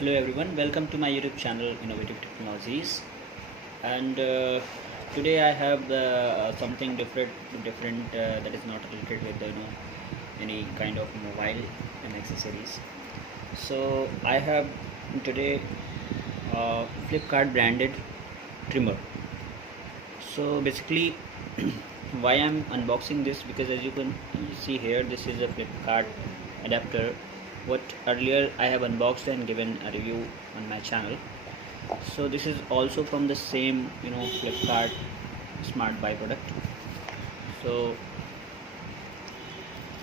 Hello everyone, welcome to my YouTube channel Innovative Technologies. And today I have something different that is not related with any kind of mobile and accessories. So I have today Flipkart branded trimmer. So basically, why I'm unboxing this, because as you can see here, this is a Flipkart adapter what earlier I have unboxed and given a review on my channel. So this is also from the same Flipkart smart buy product. So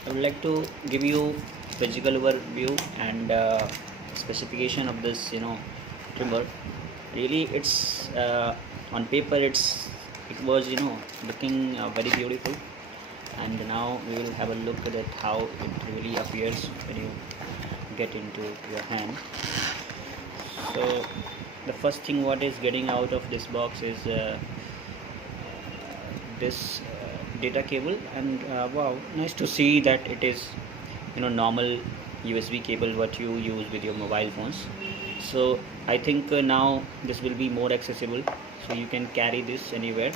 I would like to give you physical overview and specification of this trimmer. Really, it's on paper it was looking very beautiful, and now we will have a look at it, how it really appears when you get into your hand. So the first thing what is getting out of this box is this data cable, and wow, nice to see that it is normal USB cable what you use with your mobile phones. So I think now this will be more accessible, so you can carry this anywhere,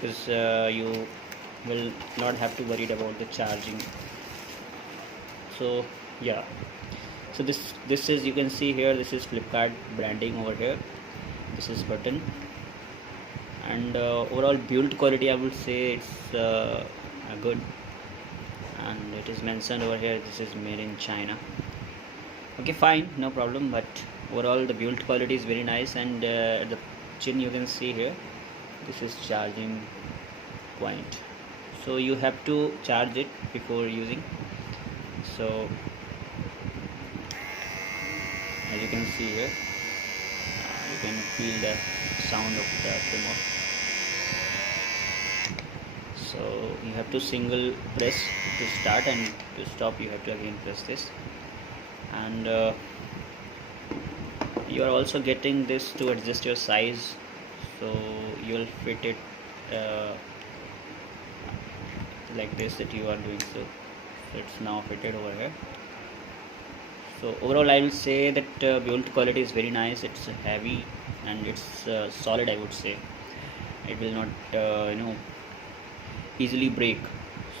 because you will not have to worry about the charging. So yeah, so this is, you can see here, this is Flipkart branding over here. This is button, and overall build quality I would say it's good, and it is mentioned over here this is made in China. Okay, fine, no problem, but overall the build quality is very nice. And the chin, you can see here, this is charging point, so you have to charge it before using. So as you can see here, you can feel the sound of the trimmer. So you have to single press to start, and to stop you have to again press this. And you are also getting this to adjust your size, so you will fit it like this that you are doing. So it's now fitted over here. So overall I will say that build quality is very nice. It's heavy and it's solid, I would say. It will not easily break.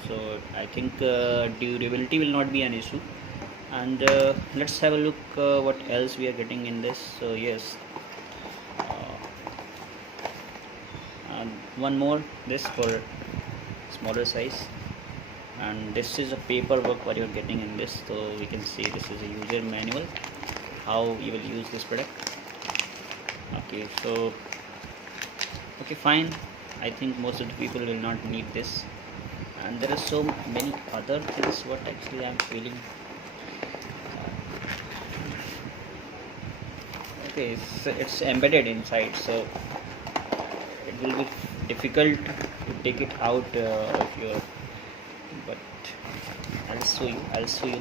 So I think durability will not be an issue. And let's have a look what else we are getting in this. So yes, one more, this for smaller size, and this is a paperwork what you're getting in this. So we can see this is a user manual, how you will use this product. Okay, so okay, fine, I think most of the people will not need this, and there are so many other things what actually I'm feeling. Okay, it's embedded inside, so it will be difficult to take it out of your, but I'll show you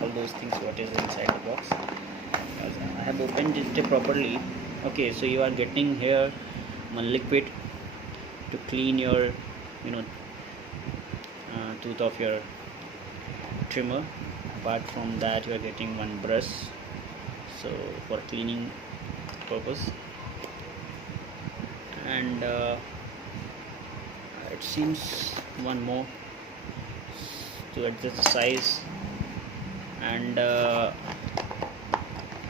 all those things what is inside the box. I have opened it properly. Okay, so you are getting here one liquid to clean your tooth of your trimmer. Apart from that, you are getting one brush, so for cleaning purpose. And it seems one more to adjust the size. And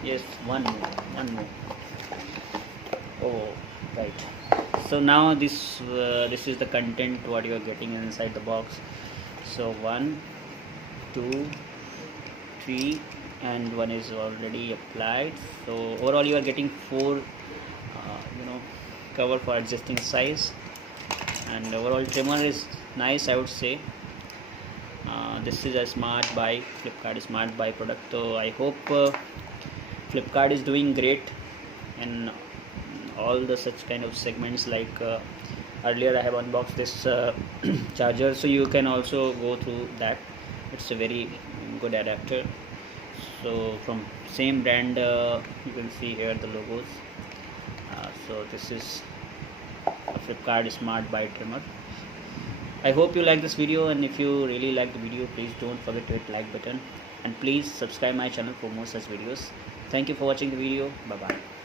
yes, one more. Oh, right. So now this is the content what you are getting inside the box. So 1, 2, 3, and one is already applied. So overall you are getting 4 cover for adjusting size. And overall trimmer is nice, I would say. This is a smart buy, Flipkart smart buy product. So I hope Flipkart is doing great in all the such kind of segments. Like earlier I have unboxed this charger, so you can also go through that. It's a very good adapter. So from same brand, you can see here the logos. So this is a Flipkart smart buy trimmer. I hope you like this video, and if you really like the video, please don't forget to hit like button and please subscribe my channel for more such videos. Thank you for watching the video. Bye bye.